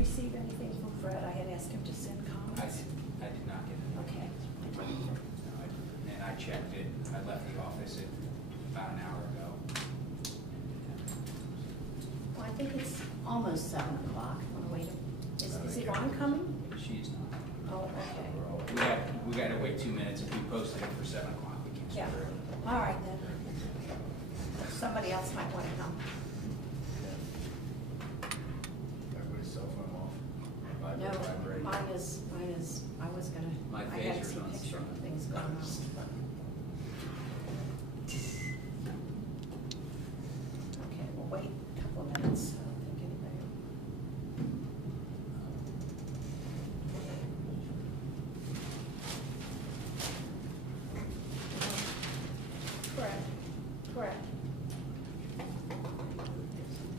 receive anything from Fred? I had asked him to send comments. I did not get it. Okay. No, and I checked it. I left the office about an hour ago. Well, I think it's almost 7 o'clock. Want to wait? Is Yvonne coming? She's not. Oh, okay. We got to wait 2 minutes. If we posted it for 7 o'clock, we can't Yeah. start it. All right then. Somebody else might want to come. Everybody's cell phone off. No, mine is, I was gonna, My I had to phaser's see a on picture of strong. things going on. Okay, we'll wait a couple of minutes. I don't think anybody. Correct, correct.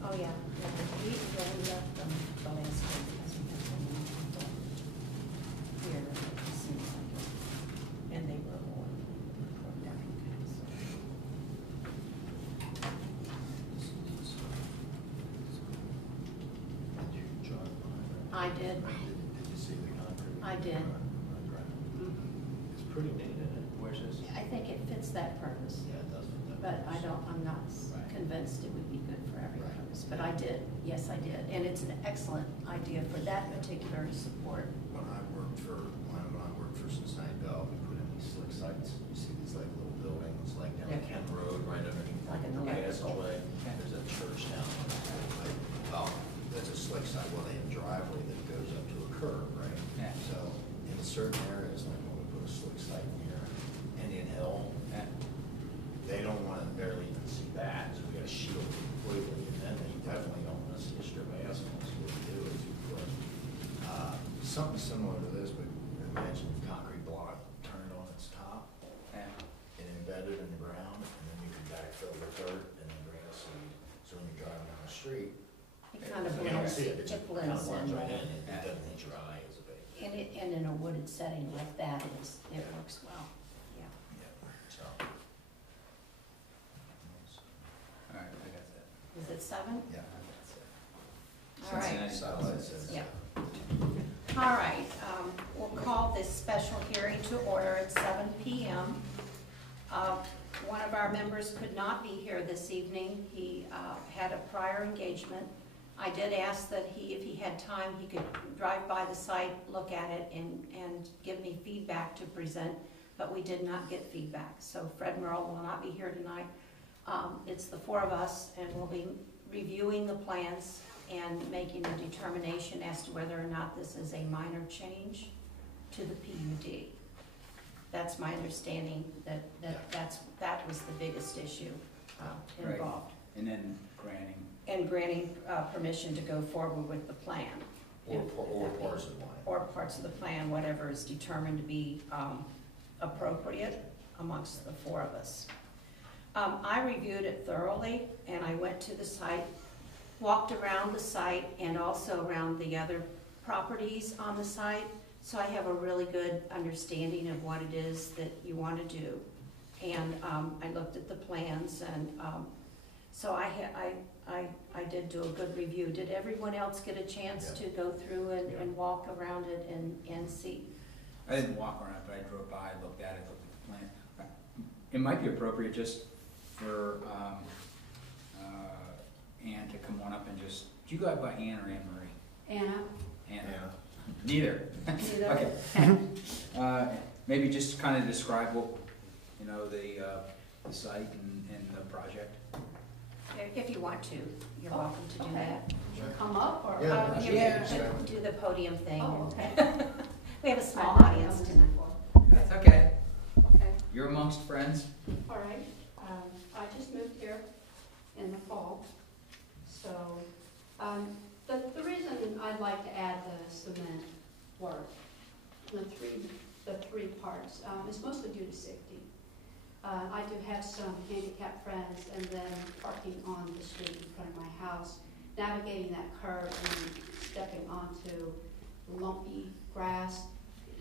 Oh, yeah, we left them the last time because we had so many people here, it seems like it. And they were all down. Did you drive by? I did. Did you see the concrete? I did. Mhm. It's pretty neat, isn't it? Where's this? I think it fits that purpose, Yeah, it does fit that but purpose. I'm not Right. convinced it would be good for every Right. purpose. But I did, yes, I did. And it's an excellent idea for that particular support. When I worked for Cincinnati Bell, we put in these slick sites. You see these like little buildings, like down Yeah. Kent Road, right underneath. Like an the electrical. passageway. There's a church down there. That's a slick site. Well, they have a driveway that goes up to a curb, right? Yeah. So in certain areas, like when we put a slick site near Indian Hill, Yeah. they don't want to barely even see that, so we got to shield it completely. And then they definitely don't want to see a strip of asphalt. So what we do is we put something similar to this, but imagine a concrete block turned on its top Yeah. and embedded in the ground, and then you can backfill with dirt and then bring a seed. So when you're driving down the street, It kind of you don't blends, see it, it just it kind blends of blends in. right in. It Yeah. doesn't hit your eye as a big. And in a wooded setting like that, it works well, yeah. Yeah, so. All right, I got that. Is it 7? Yeah. All right. Cincinnati. Satellite says. Yeah. All right, we'll call this special hearing to order at 7 p.m. One of our members could not be here this evening. He had a prior engagement. I did ask that if he had time, he could drive by the site, look at it, and give me feedback to present, but we did not get feedback. So Fred Merle will not be here tonight. It's the 4 of us, and we'll be reviewing the plans and making a determination as to whether or not this is a minor change to the PUD. That's my understanding, that was the biggest issue Right. involved. And then granting. And granting permission to go forward with the plan. Or parts of one. Or parts of the plan, whatever is determined to be appropriate amongst the 4 of us. I reviewed it thoroughly, and I went to the site, walked around the site, and also around the other properties on the site, so I have a really good understanding of what it is that you want to do. And I looked at the plans, and so I did do a good review. Did everyone else get a chance Yeah. to go through Yeah. and walk around it and see? I didn't walk around, but I drove by, looked at it, looked at the plan. It might be appropriate just for Ann to come on up and just, do you go by Ann or Anne Marie? Anna? Ann. Yeah. Neither. Neither. Okay. Maybe just kind of describe what, the site and the project. If you want to, you're welcome to do Okay. that. Come up or? Yeah. Yeah. Do the podium thing. Oh, okay. We have a small I've never audience done this tonight. before. That's okay. Okay, You're amongst friends. all right. I just moved here in the fall, so, the reason I'd like to add the cement work, the three parts, is mostly due to safety. I do have some handicapped friends, and then parking on the street in front of my house, navigating that curve and stepping onto lumpy grass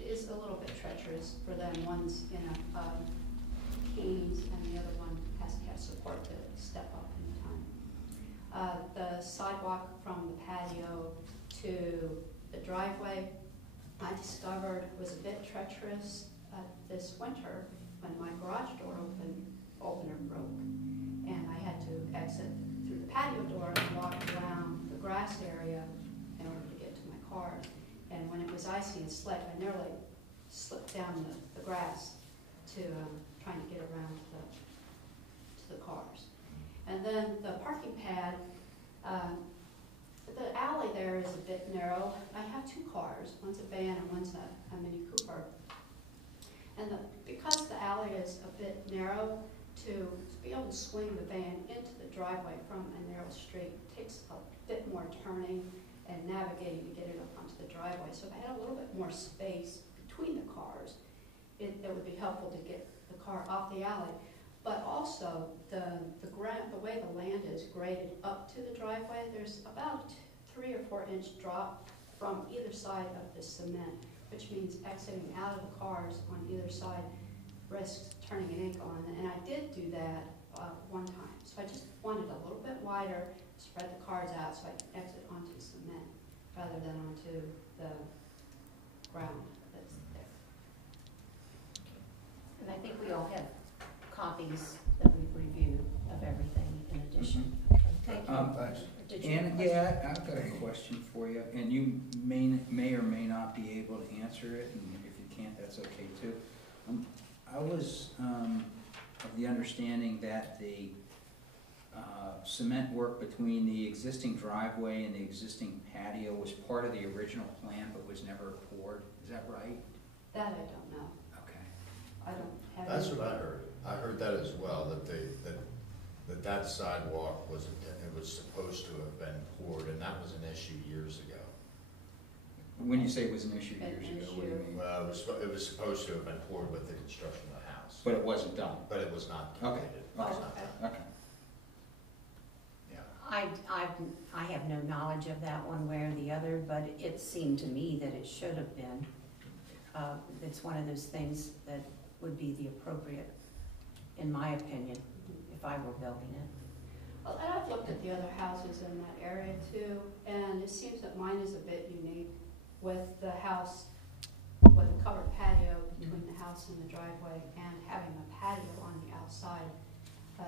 is a little bit treacherous for them. One's in a canes, and the other one has to have support to step up in time. The sidewalk from the patio to the driveway, I discovered was a bit treacherous this winter when my garage door opener broke. And I had to exit through the patio door and walk around the grass area in order to get to my car. And when it was icy and slick, I nearly slipped down the grass to trying to get around to the cars. And then the parking pad, the alley there is a bit narrow. I have two cars, one's a van and one's a Mini Cooper. And because the alley is a bit narrow, to be able to swing the van into the driveway from a narrow street takes a bit more turning and navigating to get it up onto the driveway. So if I had a little bit more space between the cars, it would be helpful to get the car off the alley. But also, the way the land is graded up to the driveway, there's about 3 or 4 inch drop from either side of the cement, which means exiting out of the cars on either side risks turning an ankle on. And I did do that one time. So I just wanted a little bit wider, spread the cars out so I can exit onto cement rather than onto the ground that's there. And I think we all have copies that we've reviewed of everything in addition. Thank you. Thanks. Did you have a And question? yeah, I've got a question for you, and you may or may not be able to answer it, and if you can't, that's okay too. I was of the understanding that the cement work between the existing driveway and the existing patio was part of the original plan but was never poured. Is that right? That I don't know. Okay. I don't have. That's any- what I heard. I heard that as well, that sidewalk was supposed to have been poured, and that was an issue years ago. When you say it was an issue An years ago, what do you issue. mean? Well, it was supposed to have been poured with the construction of the house, But it wasn't done? but it was not Okay. completed. It was Oh, not okay. done. Okay. Yeah. I have no knowledge of that one way or the other, but it seemed to me that it should have been. It's one of those things that would be the appropriate, in my opinion, if I were building it. Well, and I've looked at the other houses in that area too, and it seems that mine is a bit unique with the house with a covered patio between the house and the driveway and having a patio on the outside.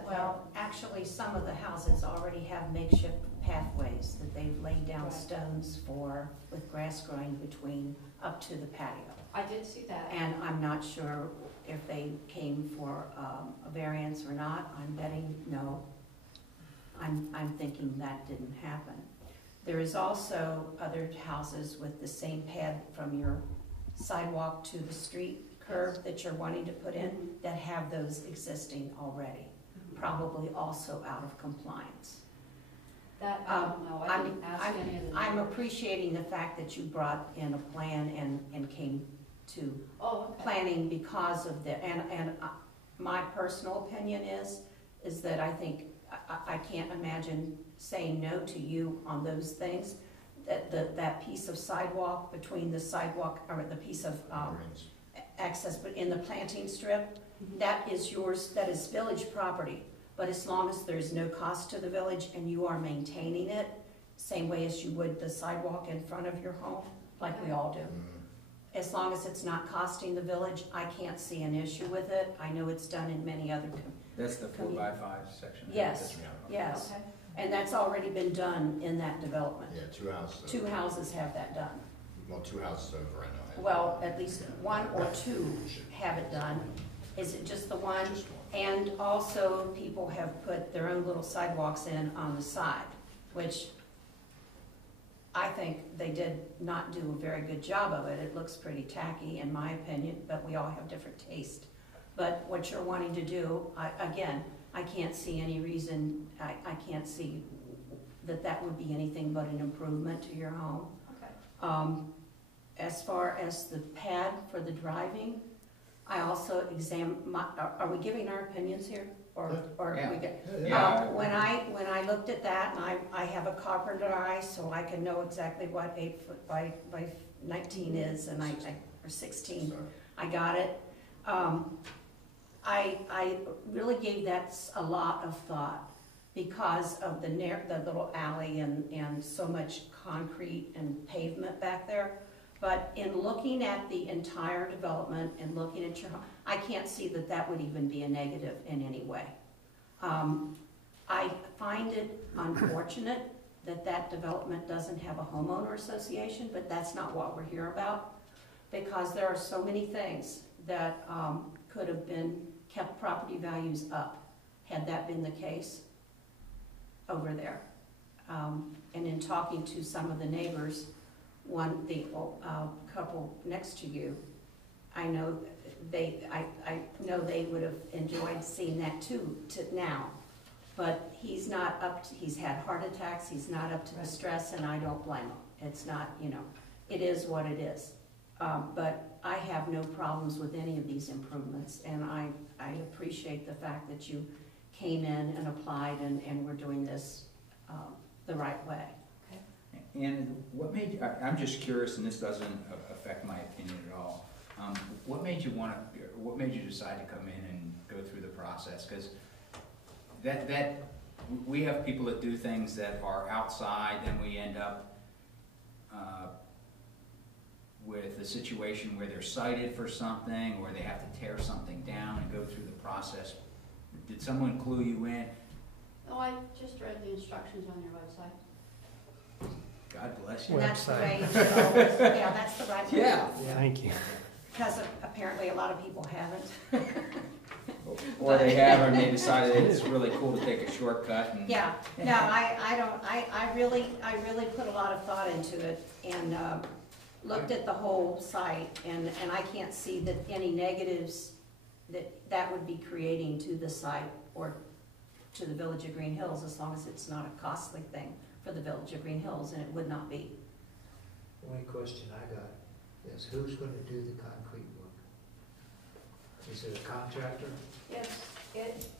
Well, actually, some of the houses already have makeshift pathways that they've laid down Right. stones for, with grass growing between, up to the patio. I did see that. And I'm not sure if they came for a variance or not. I'm betting no. I'm thinking that didn't happen. There is also other houses with the same pad from your sidewalk to the street curb that you're wanting to put in that have those existing already, probably also out of compliance. That, I don't know, I didn't ask any of the. I'm appreciating the fact that you brought in a plan and came to Oh, okay. planning because of the, and my personal opinion is that I think, I can't imagine saying no to you on those things. That piece of sidewalk between the sidewalk, or the piece of Greens. access, but in the planting strip, Mhm. that is yours, that is village property. But as long as there's no cost to the village and you are maintaining it, same way as you would the sidewalk in front of your home, like we all do. As long as it's not costing the village, I can't see an issue with it. I know it's done in many other, That's the 4x5 section? Yes. That's- yes. Okay. And that's already been done in that development. Yeah, 2 houses. 2 houses have that done. Well, 2 houses over, I know. have Well, that. at least 1 or 2 have it done. Is it just the one? Just one. And also, people have put their own little sidewalks in on the side, which I think they did not do a very good job of it. It looks pretty tacky, in my opinion, but we all have different taste. But what you're wanting to do, again, I can't see any reason, I can't see that would be anything but an improvement to your home. Okay. As far as the pad for the driving, I also are we giving our opinions here? Or Yeah. we get, Yeah. when I looked at that, and I have a carpenter eye, so I can know exactly what 8 foot by 19 is, and or 16, Sorry. I got it. I really gave that a lot of thought. because of the little alley and so much concrete and pavement back there. But in looking at the entire development and looking at your home, I can't see that that would even be a negative in any way. I find it unfortunate that that development doesn't have a homeowner association, but that's not what we're here about, because there are so many things that could have kept property values up had that been the case over there. And in talking to some of the neighbors, the couple next to you, I know I know they would have enjoyed seeing that too now. But he's not up to, he's had heart attacks, he's not up to the stress, and I don't blame him. It's not, it is what it is. But I have no problems with any of these improvements, and I appreciate the fact that you came in and applied and we're doing this the right way. And what made you, I'm just curious, and this doesn't affect my opinion at all, what made you decide to come in and go through the process? Because we have people that do things that are outside, and we end up with a situation where they're cited for something, or they have to tear something down and go through the process. Did someone clue you in? Oh, I just read the instructions on your website. God bless you. And that's the way it should always, yeah, that's the right way. Yeah. Thank you. Because apparently a lot of people haven't. Or they have, or they decided it's really cool to take a shortcut. And Yeah, no, I really put a lot of thought into it and looked at the whole site, and I can't see that any negatives that would be creating to the site or to the Village of Green Hills, as long as it's not a costly thing for the Village of Green Hills, and it would not be. The only question I got is who's going to do the concrete work? Is it a contractor? Yes,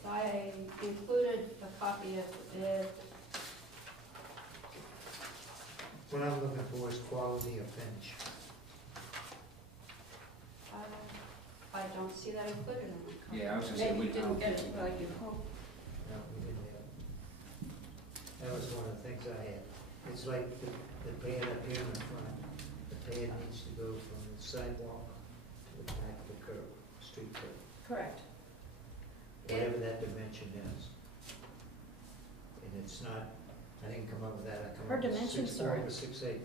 I included a copy of the bid. What I'm looking for is quality of finish. I don't see that included in the copy. Yeah, I was gonna say, Maybe we you didn't get it, well, you hope. No, we didn't have it. That was one of the things I had. It's like the pad up here in the front. The pad needs to go from the sidewalk to the back of the curb, street curb, Correct. whatever that dimension is. And it's not, I didn't come up with that. I come Her up with dimensions 6'4" are- or 6'8".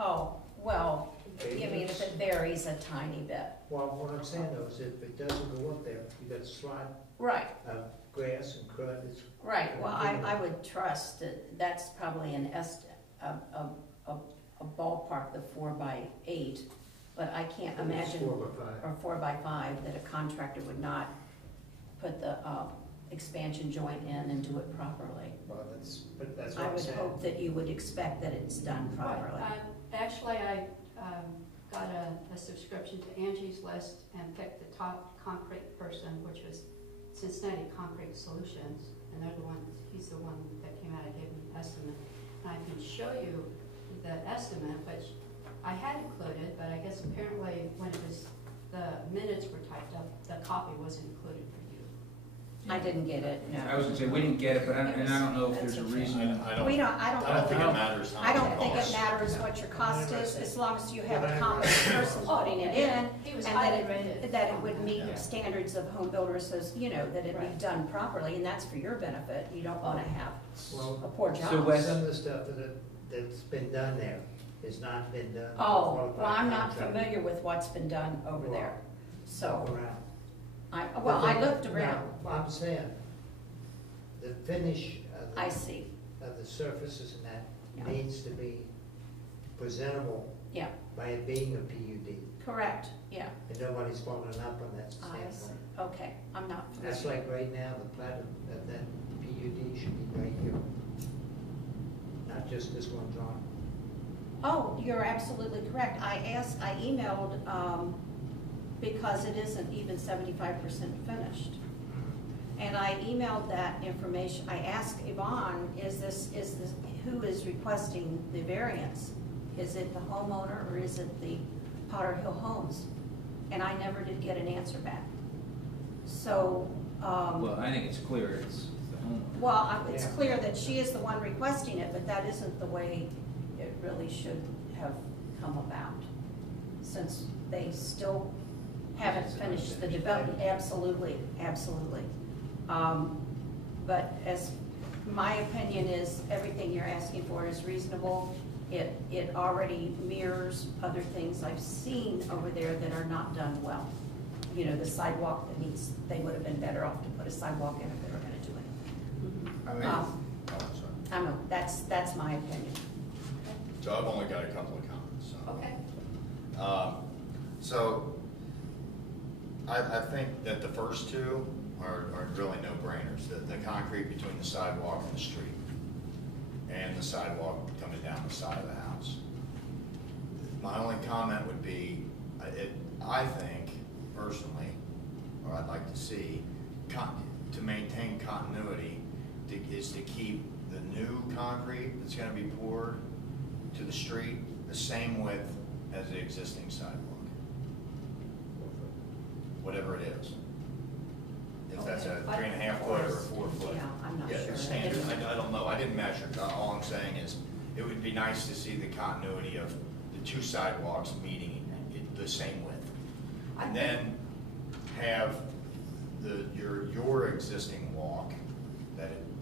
Oh, well, Okay, I mean, if it varies a tiny bit. Well, what I'm saying though is if it doesn't go up there, you got slide, Right, grass and crud, it's, right. Well, I would trust that that's probably a ballpark, the 4x8, but I can't imagine, 4x5. or 4x5, that a contractor would not put the expansion joint in and do it properly. Well, but that's I what I'm would saying. hope that you would expect that it's done properly. Actually, I got a subscription to Angie's List and picked the top concrete person, which was Cincinnati Concrete Solutions, and he's the one that came out and gave me an estimate. And I can show you the estimate, which I had included, but I guess apparently when the minutes were typed up, the copy wasn't included for you. I didn't get it, no. I was gonna say, we didn't get it, but I don't know if there's a reason. I don't think it matters how much I don't it think it costs. matters what your cost is, as long as you have a competent person putting it in, He was and highly rated. that it would meet Yeah. standards of home builders, so, that it be Right. done properly, and that's for your benefit. You don't wanna have a Well, poor So job. Wes- some of the stuff that's been done there has not been done. Oh, well, I'm not familiar with what's been done over there, so, Around. I looked around, No, I'm saying, the finish of I see, of the surfaces and Yeah. that needs to be presentable yeah, by it being a PUD. correct, yeah, And nobody's falling up on that I see, standpoint. okay, I'm not That's familiar. like right now, the platinum of that PUD should be right here. Not just this one drawing. Oh, you're absolutely correct. I emailed, because it isn't even 75% finished. And I emailed that information, I asked Yvonne, who is requesting the variance? Is it the homeowner or is it the Potter Hill Homes? And I never did get an answer back. So, Well, I think it's clear it's the homeowner. Well, it's Yeah. clear that she is the one requesting it, but that isn't the way it really should have come about, since they still haven't finished the development. Absolutely, absolutely. But as my opinion is, everything you're asking for is reasonable. It already mirrors other things I've seen over there that are not done well. You know, the sidewalk that needs, they would have been better off to put a sidewalk in if they were gonna do it. I mean, oh, sorry. I know, that's my opinion. So I've only got a couple of comments, so. Okay. So, I think that the first two are really no-brainers. The concrete between the sidewalk and the street, and the sidewalk coming down the side of the house. My only comment would be, I think, personally, or I'd like to see, to maintain continuity, is to keep the new concrete that's gonna be poured to the street the same width as the existing sidewalk. Whatever it is. If that's a Okay. 3.5 foot or a 4 foot. Yeah, I'm not Yeah, sure. the standard, I don't know, I didn't measure. All I'm saying is, it would be nice to see the continuity of the two sidewalks meeting the same width. And then have your existing walk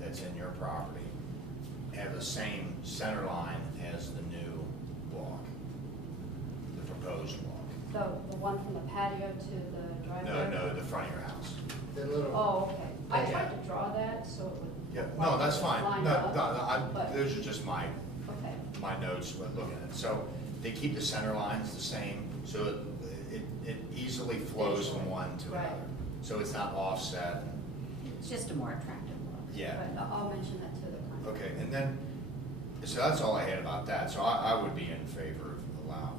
that's in your property have the same center line as the new walk, the proposed walk. The one from the patio to the driveway? No, the front of your house. The little, Oh, okay. I Yeah. tried to draw that, so it would. Yeah, no, that's fine. line No, up, but- those are just my Okay, notes when looking at it. So they keep the center lines the same, so it easily flows from one to Right. another. So it's not offset. It's just a more attractive look. Yeah. but I'll mention that to the client. Okay, and then, so that's all I had about that. So I would be in favor of allowing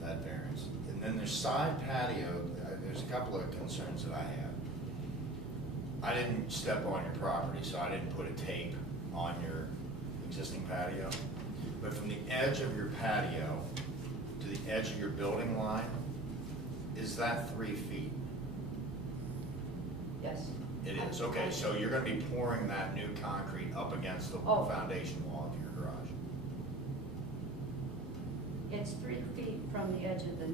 that variance. And then there's side patio, there's a couple of concerns that I have. I didn't step on your property, so I didn't put a tape on your existing patio. But from the edge of your patio to the edge of your building line, is that 3 feet? Yes. It is, okay, so you're gonna be pouring that new concrete up against the Oh. foundation wall of your garage. It's 3 feet from the edge of the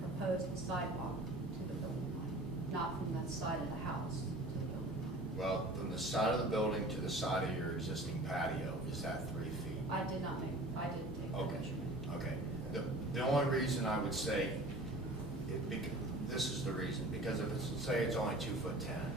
proposed sidewalk to the building line, not from the side of the house to the building line. Well, from the side of the building to the side of your existing patio, is that 3 feet? I didn't take the Okay. measurement. Okay, the only reason I would say, this is the reason, because if it's, say it's only 2'10",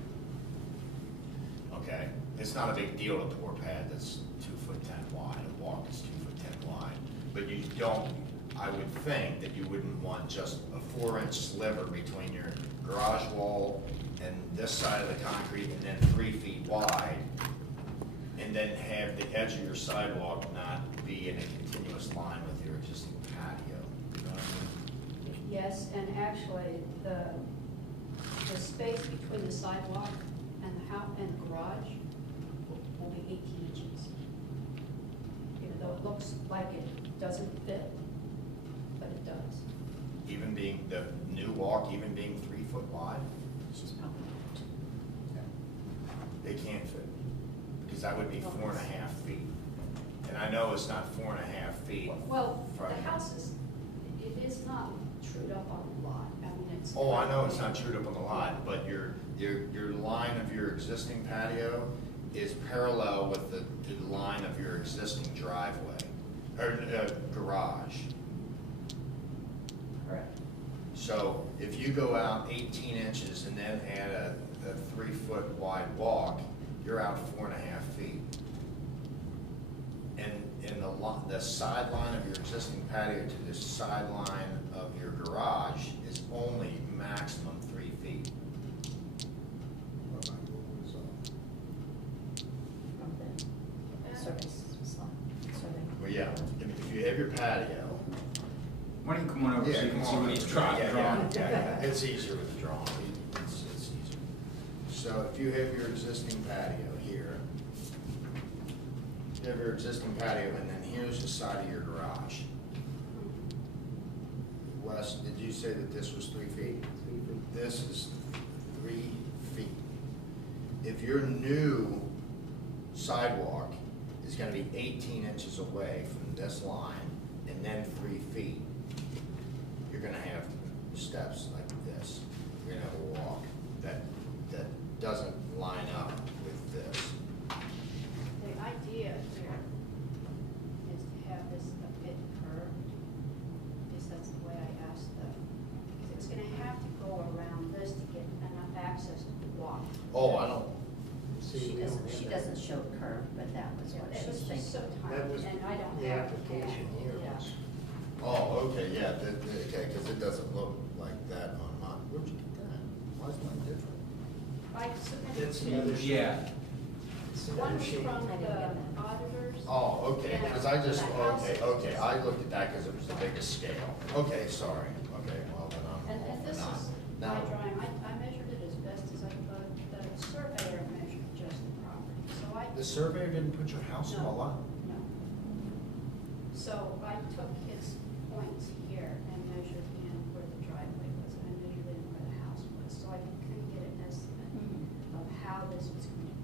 okay, it's not a big deal to pour pad that's 2'10" wide, a walk that's 2'10" wide, but you don't, I would think that you wouldn't want just a 4-inch sliver between your garage wall and this side of the concrete, and then 3 feet wide, and then have the edge of your sidewalk not be in a continuous line with your existing patio. You know what I mean? Yes, and actually, the space between the sidewalk and the house and the garage will be 18 inches. Even though it looks like it doesn't fit, but it does. Even being, the new walk even being 3 foot wide, She's probably not. they can't fit, because that would be 4.5 feet. And I know it's not 4.5 feet. Well, Right. the house it is not trued up on the lot. I mean, it's. Oh, I know it's not trued up on the lot, but your line of your existing patio is parallel with the line of your existing driveway, or garage. Correct. So if you go out 18 inches and then add a 3 foot wide walk, you're out 4.5 feet. And the sideline of your existing patio to the sideline of your garage is only maximum 3 feet. Well, yeah, if you have your patio. Why don't you come on over so you can see what he's Yeah, drawing? yeah. It's easier with the drawing, it's easier. So if you have your existing patio here, you have your existing patio, and then here's the side of your garage. Wes, did you say that this was 3 feet? 3 feet. This is 3 feet. If your new sidewalk is gonna be 18 inches away from this line and then 3 feet, you're gonna have steps like this. You're gonna have a walk that doesn't line up with this. The idea here is to have this a bit curved. At least that's the way I asked them. Because it's gonna have to go around this to get enough access to walk. Oh, I don't, See, we don't have She that. doesn't show curve, but that was what It was she's just so thinking. That tiny, was and I don't the have. application here Yeah. was. oh, okay, yeah, okay, because it doesn't look like that on mine. Where'd you get that? Why is mine different? I submitted That's the two. other sheet. Yeah, It's One another was sheet. from the auditors. Oh, okay, because I just, And the house okay, I looked at that because it was the biggest scale. Okay, sorry, okay, well, then I'm. And this not- is my Now, drawing, I measured it as best as I could, the surveyor measured just the property, so I. the surveyor didn't put your house on a lot? No. So I took his points here and measured in where the driveway was, and I measured in where the house was, so I could kind of get an estimate of how this was going to be.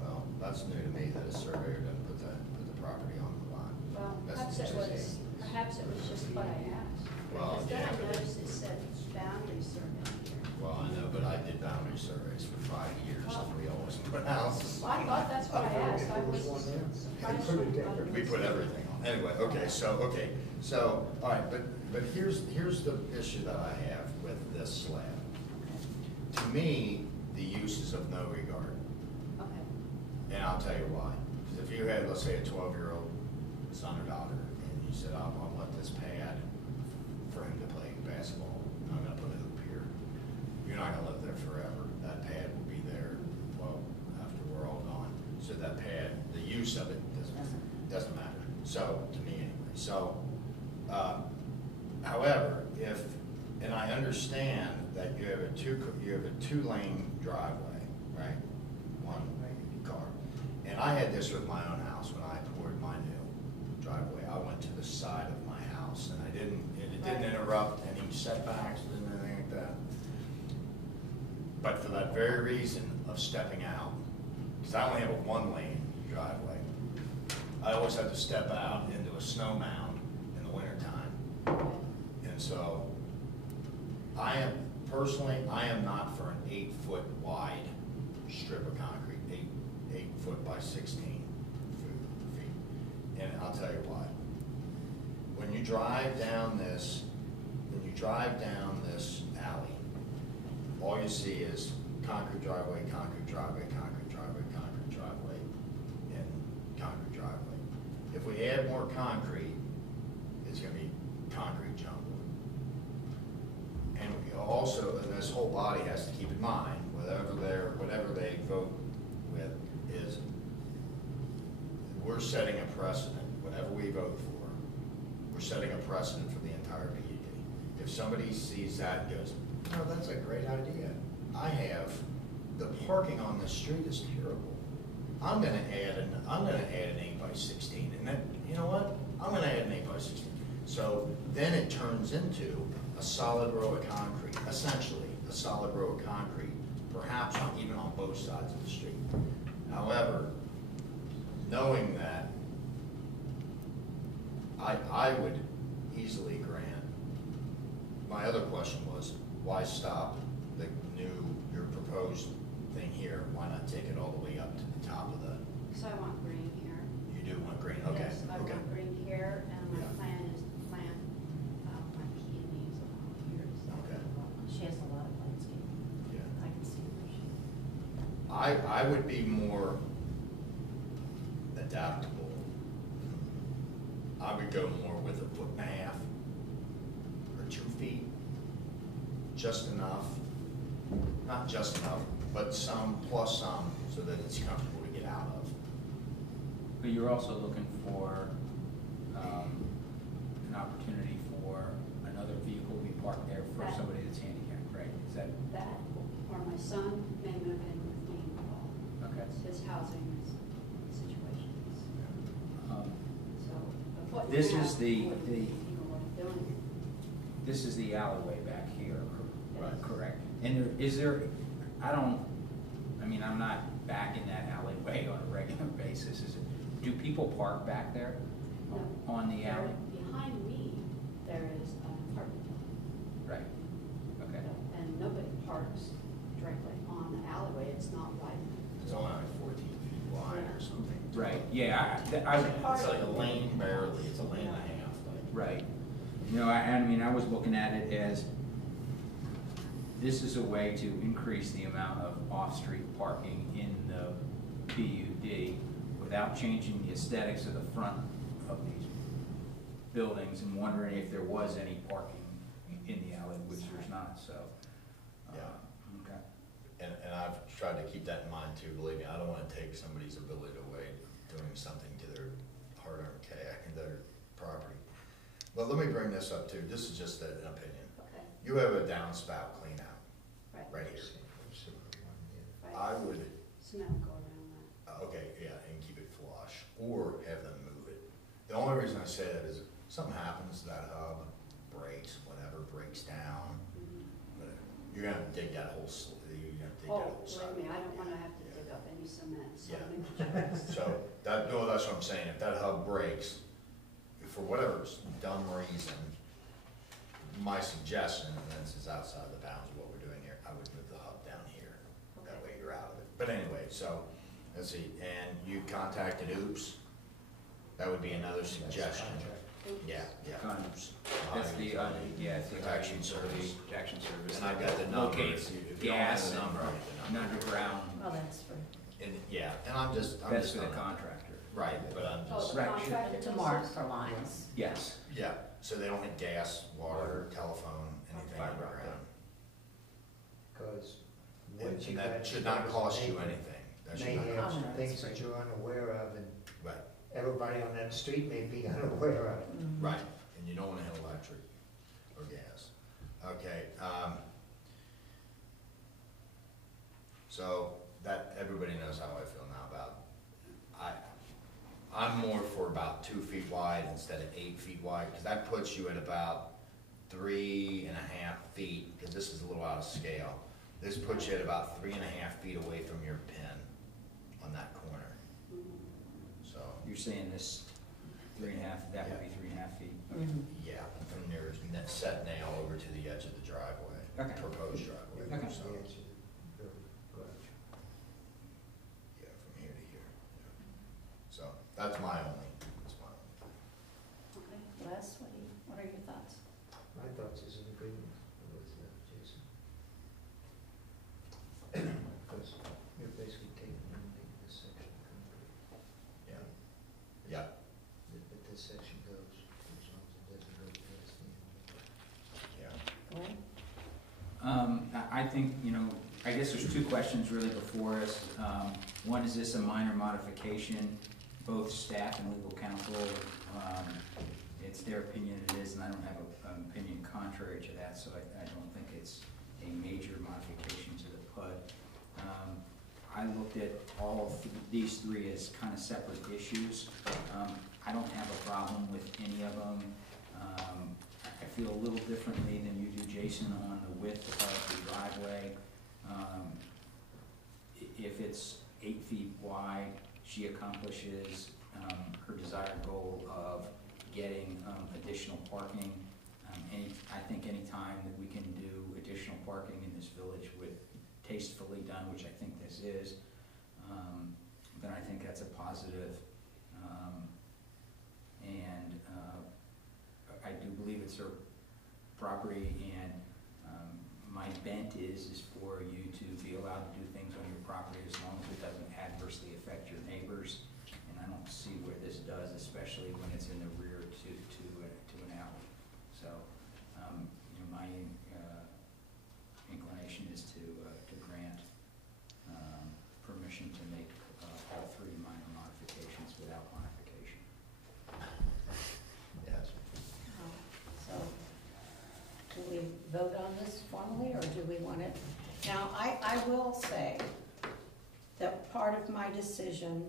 Well, that's new to me that a surveyor didn't put the property on the lot. Well, That's perhaps it was just what I asked. Well, Because then yeah, I but noticed it said boundary survey here. Well, I know, but I did boundary surveys for 5 years and we always put houses. Well, I thought that's what I asked, I was One there. surprised. Put it there. We put everything on. Anyway, okay, so, all right, but here's the issue that I have with this slab. To me, the use is of no regard, Okay. and I'll tell you why. Because if you had, let's say, a 12-year-old son or daughter, and you said, I want this pad for him to play basketball, I'm gonna put a hoop here. You're not gonna live there forever. That pad will be there, well, after we're all gone. So that pad, the use of it doesn't matter. So, to me anyway. So, however, and I understand that you have a 2-lane driveway, right? One car. And I had this with my own house when I poured my new driveway. I went to the side of my house and it didn't interrupt any setbacks, didn't anything like that. But for that very reason of stepping out, because I only have a 1-lane driveway, I always have to step out into a snow mound in the wintertime. And so, I am not for an 8-foot wide strip of concrete, 8 foot by 16 feet. And I'll tell you why. When you drive down this alley, all you see is concrete driveway, concrete driveway, concrete driveway, concrete driveway, and concrete driveway. If we add more concrete, it's gonna be concrete jungle. And we also, and this whole body has to keep in mind, whatever they vote with is, we're setting a precedent, whatever we vote for, we're setting a precedent for the entire PUD. If somebody sees that and goes, oh, that's a great idea. The parking on the street is terrible. I'm gonna add an 8 by 16, and then, you know what? I'm gonna add an 8 by 16. So then it turns into a solid row of concrete, essentially a solid row of concrete, perhaps even on both sides of the street. However, knowing that, I would easily grant. My other question was, why stop your proposed thing here? Why not take it all the way up to the top of the, So I want green here. you do want green, okay, Yes, I okay. want green here, and my Yeah. plan is to plant my peonies along here. So Okay. She has a lot of landscape. Yeah. I can see where she. I would be more adaptable. I would go more with 1.5 foot or 2 feet, just enough, not just enough, but some plus some, so that it's comfortable to get out of. but you're also looking for an opportunity for another vehicle to be parked there for That- somebody that's handicapped, right? Is that, that, or my son may move in with me involved. okay. His housing situations. Um, So a foot and a This half is the- wouldn't the- be worth doing. This is the alleyway back here, Yes. correct? And I'm not back in that alleyway way on a regular basis. Do people park back there No. on the alley? Behind me, there is a parking lot. Right, okay. And nobody parks directly on the alleyway, it's not wide enough. It's only like 14 feet wide or something. Right, yeah, It's like a lane barely, it's a lane and a half. right. You know, I mean, I was looking at it as, this is a way to increase the amount of off-street parking in the PUD without changing the aesthetics of the front of these buildings, and wondering if there was any parking in the alley, which there's not, so. Yeah. Okay. And I've tried to keep that in mind too, believe me, I don't wanna take somebody's ability away doing something to their hard-earned cash, their property. But let me bring this up too, this is just an opinion. Okay, You have a downspout clean out right. right here. Right. I would, Cement will go around that. okay, yeah, and keep it flush, or have them move it. The only reason I say that is if something happens, that hub breaks, whatever, breaks down, you're gonna have to dig that whole, you're gonna have to dig that Oh, whole side. believe me, I don't wanna have to Yeah. dig up any cement, so Yeah. make sure. So, that, no, that's what I'm saying, if that hub breaks, for whatever dumb reason, my suggestion, and this is outside the bounds of what we're doing here, I would move the hub down here. That way you're out of it. But anyway, so, let's see, and you contacted OOPS, that would be another suggestion. Yeah, yeah. That's Ohio the, yeah, it's the Protection Service. Protection Service. And I've got the number, Locates if you don't have gas the number, I'll and get the number. Well, underground, that's for, And, yeah, and I'm just that's for the gonna- contractor. Right, but I'm Oh, just, the Right. contractor to does mark this? for lines. Yes. yeah, so they don't hit gas, water, telephone, anything Fiber underground. Because And once you and that got. should not cost you anything. That May should not have cost some you. things that you're unaware of, and Right, everybody on that street may be unaware of. right, and you don't wanna hit electric or gas. Okay, so that, everybody knows how I feel now about, I'm more for about 2 feet wide instead of 8 feet wide, cause that puts you at about 3.5 feet, cause this is a little out of scale. This puts you at about 3.5 feet away from your pin on that corner, so. You're saying this 3.5, that would be 3.5 feet? Mhm. Yeah, from your set nail over to the edge of the driveway, Okay. proposed driveway. Okay. So, The edge of the garage. yeah, from here to here. Yeah. So that's my only. Okay, Les, what are your thoughts? My thoughts is in agreement with Jason. Because you're basically taking and making this section concrete. Yeah. Yeah. But this section goes, as long as it doesn't go past the end. Yeah. Glenn? I think, you know, I guess there's two questions really before us. One, is this a minor modification? Both staff and legal counsel, it's their opinion it is, and I don't have an opinion contrary to that, so I don't think it's a major modification to the PUD. I looked at all of these three as kind of separate issues. I don't have a problem with any of them. I feel a little differently than you do, Jason, on the width of the driveway. If it's 8 feet wide, she accomplishes her desired goal of getting additional parking. I think any time that we can do additional parking in this village with tastefully done, which I think this is, then I think that's a positive. And I do believe it's her property, and my bent is for you to be allowed to do things on your property as long as it doesn't adversely affect your neighbors. And I don't see where this does, especially when it's in the rear to an alley. So, you know, my inclination is to grant permission to make all three minor modifications without modification. Yes. So, do we vote on this formally, or do we want it? Now, I will say that part of my decision,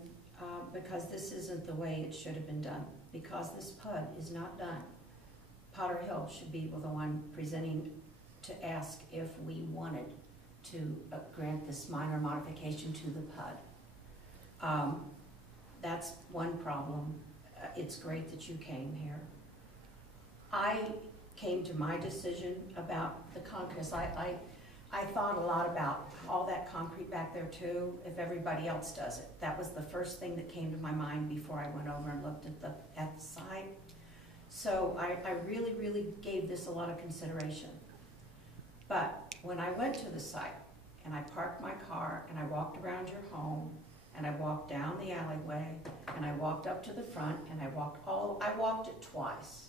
because this isn't the way it should have been done, because this PUD is not done, Potter Hill should be the one presenting to ask if we wanted to grant this minor modification to the PUD. That's one problem. It's great that you came here. I came to my decision about the concrete. I thought a lot about all that concrete back there too, if everybody else does it. That was the first thing that came to my mind before I went over and looked at the site. So I really, really gave this a lot of consideration. But when I went to the site and I parked my car and I walked around your home and I walked down the alleyway and I walked up to the front and I walked it twice.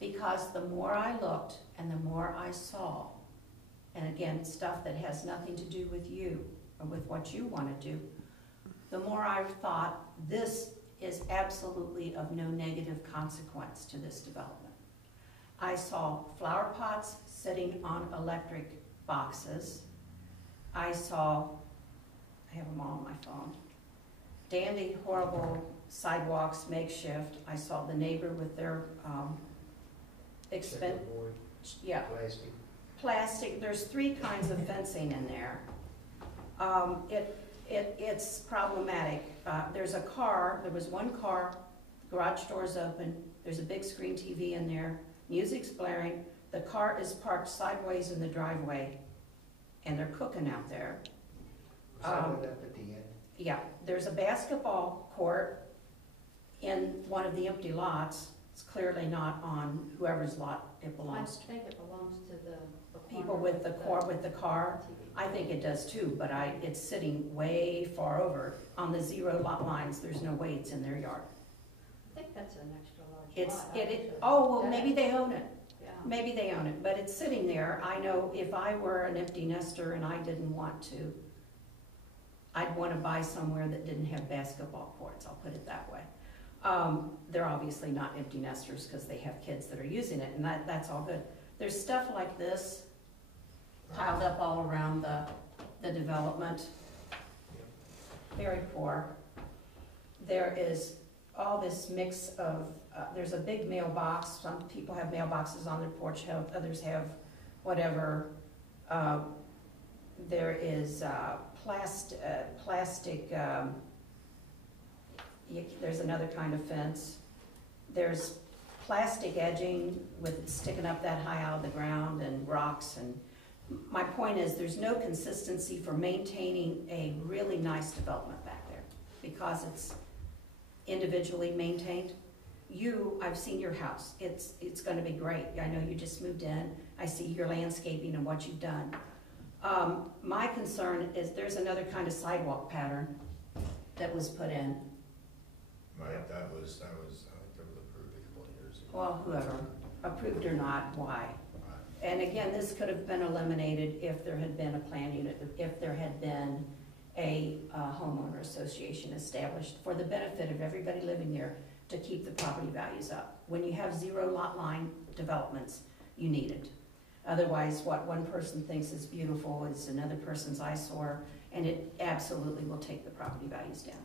Because the more I looked and the more I saw, and again, stuff that has nothing to do with you or with what you want to do, the more I thought this is absolutely of no negative consequence to this development. I saw flower pots sitting on electric boxes. I have them all on my phone. Dandy, horrible sidewalks, makeshift. I saw the neighbor with their Checkerboard, yeah, plastic. plastic. There's 3 kinds of fencing in there. It's problematic. There was one car, garage door's open, there's a big screen TV in there, music's blaring, the car is parked sideways in the driveway, and they're cooking out there. Was that one up at the end? Yeah, there's a basketball court in one of the empty lots. It's clearly not on whoever's lot it I belongs to. think it belongs to the People with the car, TV. I think it does too, but it's sitting way far over. On the 0 lot lines, there's no way it's in their yard. I think that's an extra large lot. Oh, well, Yeah. maybe they own it. Yeah. Maybe they own it, but it's sitting there. I know if I were an empty nester and I didn't want to, I'd want to buy somewhere that didn't have basketball courts, I'll put it that way. They're obviously not empty nesters because they have kids that are using it, and that's all good. There's stuff like this piled up all around the development. Very poor. There is all this mix of, there's a big mailbox. Some people have mailboxes on their porch, others have whatever. There is plastic, there's another kind of fence. There's plastic edging with it sticking up that high out of the ground and rocks. And my point is there's no consistency for maintaining a really nice development back there because it's individually maintained. I've seen your house. It's going to be great. I know you just moved in. I see your landscaping and what you've done. My concern is there's another kind of sidewalk pattern that was put in. Right, that was, I think that was approved a couple of years ago. Well, whoever, approved or not, why? Right. And again, this could have been eliminated if there had been a plan unit, if there had been a homeowner association established for the benefit of everybody living there to keep the property values up. When you have 0 lot line developments, you need it. Otherwise, what one person thinks is beautiful is another person's eyesore, and it absolutely will take the property values down.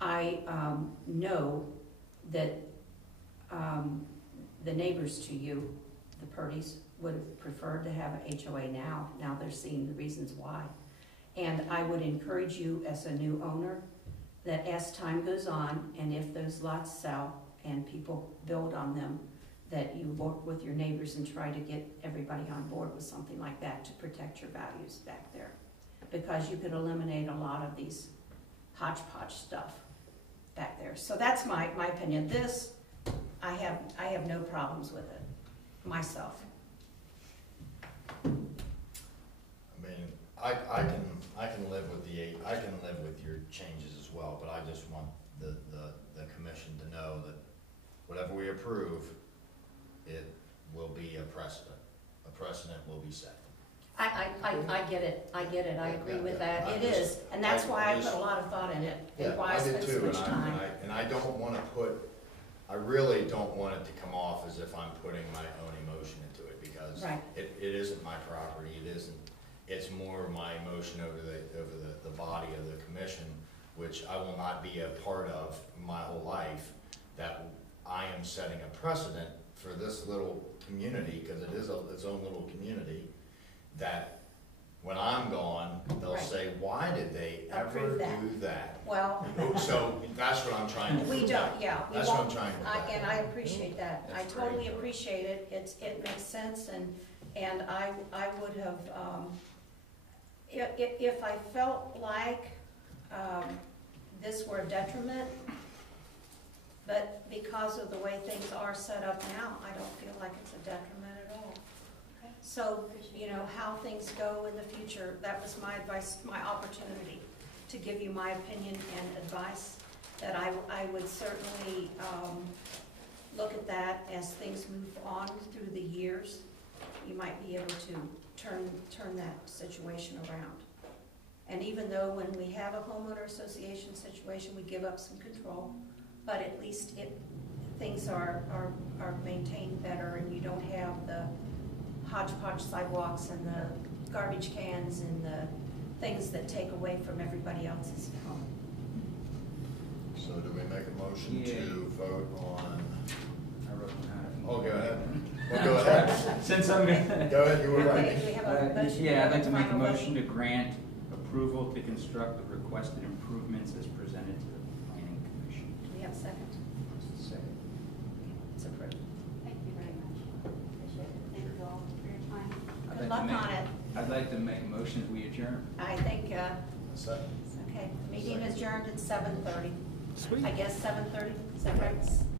I know that the neighbors to you, the Purdy's, would have preferred to have an HOA now. Now they're seeing the reasons why. And I would encourage you as a new owner that as time goes on, and if those lots sell and people build on them, that you work with your neighbors and try to get everybody on board with something like that to protect your values back there. Because you could eliminate a lot of these hodgepodge stuff back there. So that's my opinion. This, I have no problems with it, myself. I mean, I can live with your changes as well, but I just want the commission to know that whatever we approve, it will be a precedent. A precedent will be set. I get it, I agree with that, I it just- is, and that's why I put a lot of thought in it, and why I did spent so too, much time. and I don't wanna I really don't want it to come off as if I'm putting my own emotion into it, because Right. it isn't my property, it's more my emotion over the body of the commission, which I will not be a part of my whole life, that I am setting a precedent for this little community, because it is its own little community, that when I'm gone, they'll Right. say, why did they ever Approve that. do that? Well, So that's what I'm trying to. we don't, yeah, we That's what I'm won't, trying to. and I appreciate that. I That's great. totally appreciate it. It makes sense, and I would have, if I felt like, this were a detriment, but because of the way things are set up now, I don't feel like it's a detriment at all. So, you know, how things go in the future, that was my advice, my opportunity to give you my opinion and advice, that I would certainly look at that as things move on through the years. You might be able to turn that situation around. And even though when we have a homeowner association situation, we give up some control, but at least things are maintained better, and you don't have the hodgepodge sidewalks and the garbage cans and the things that take away from everybody else's home. So do we make a motion Yeah. to vote on? I wrote one out. Oh, go ahead. Well, go ahead. Since I'm gonna. Go ahead, you were Okay, right. do we have a motion? Yeah, I'd like to make a Final vote? motion to grant approval to construct the requested improvements as presented to the planning commission. Do we have a second? Second. It's approved. Thank you very much. Appreciate it. Thank you all for your time. I'd Good like to luck make- on it. I'd like to make a motion that we adjourn. I think, Second. okay, the meeting adjourned at 7:30. Sweet. I guess 7:30, is that right?